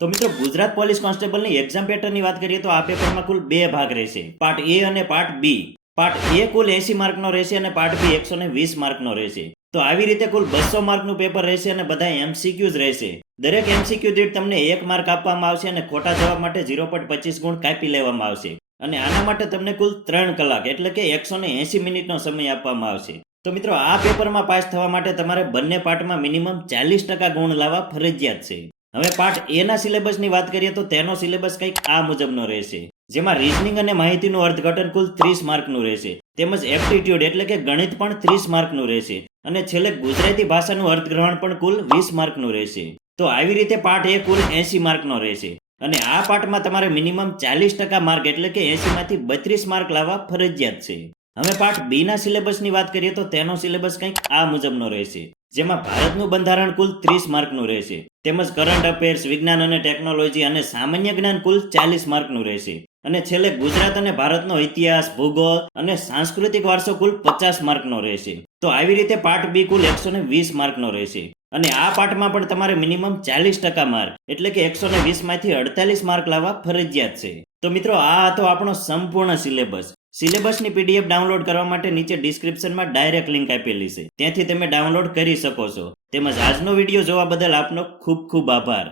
તો મિત્રો, Gujarat police કોન્સ્ટેબલની exam પેટર્નની વાત કરીએ તો આ પેપરમાં કુલ 2 ભાગ રહેશે, પાર્ટ એ અને પાર્ટ બી. પાર્ટ એ કુલ 80 માર્કનો રહેશે અને પાર્ટ બી 120 માર્કનો રહેશે. તો આવી રીતે કુલ 200 માર્કનું પેપર રહેશે અને બધા એમસીક્યુ જ રહેશે. દરેક એમસીક્યુ દીઠ તમને 1 માર્ક આપવામાં આવશે અને ખોટા જવાબ માટે 0.25 ગુણ કાપી લેવામાં આવશે. અને આના માટે તમને કુલ 3 કલાક એટલે કે 180 મિનિટનો સમય આપવામાં આવશે. તો મિત્રો, આ પેપરમાં પાસ થવા માટે તમારે બંને પાર્ટમાં મિનિમમ 40% ગુણ લાવવા ફરજિયાત છે. હવે પાર્ટ એ ના સિલેબસની વાત કરીએ તો તેનો સિલેબસ કંઈક આ મુજબનો રહેશે, જેમાં રીઝનિંગ અને માહિતીનું અર્થઘટન કુલ 30 માર્કનું રહેશે, તેમજ એપ્ટિટ્યુડ એટલે કે ગણિત પણ 30 માર્કનું રહેશે, અને છેલ્લે ગુજરાતી ભાષાનું અર્થગ્રહણ પણ કુલ 20 માર્કનું રહેશે. તો આવી રીતે પાર્ટ એ કુલ 80 માર્કનો રહેશે, અને આ પાર્ટમાં તમારે મિનિમમ 40% માર્ક એટલે કે 80 માંથી 32 માર્ક લાવવા ફરજિયાત છે. હવે પાર્ટ બી ના સિલેબસની વાત કરીએ તો તેનો સિલેબસ કંઈક આ મુજબનો રહેશે, જેમાં ભારતનું બંધારણ કુલ 30 માર્કનું રહેશે, તેમજ કરંટ અફેર્સ, વિજ્ઞાન અને ટેકનોલોજી અને સામાન્ય જ્ઞાન કુલ 40 માર્કનું રહેશે, અને છેલ્લે ગુજરાત અને ભારતનો ઇતિહાસ, ભૂગોળ અને સાંસ્કૃતિક વારસો કુલ 50 માર્કનો રહેશે. તો આવી રીતે પાર્ટ બી કુલ 120 માર્કનો રહેશે, અને આ પાર્ટમાં પણ તમારે મિનિમમ 40% માર્ક એટલે કે 120 માંથી 48 માર્ક લાવવા ફરજિયાત છે. તો મિત્રો, આ હતો આપણો સંપૂર્ણ સિલેબસ. સિલેબસની પીડીએફ ડાઉનલોડ કરવા માટે નીચે ડિસ્ક્રિપ્શનમાં ડાયરેક્ટ લિંક આપેલી છે, ત્યાંથી તમે ડાઉનલોડ કરી શકો છો. તેમજ આજનો વિડીયો જોવા બદલ આપનો ખૂબ ખૂબ આભાર.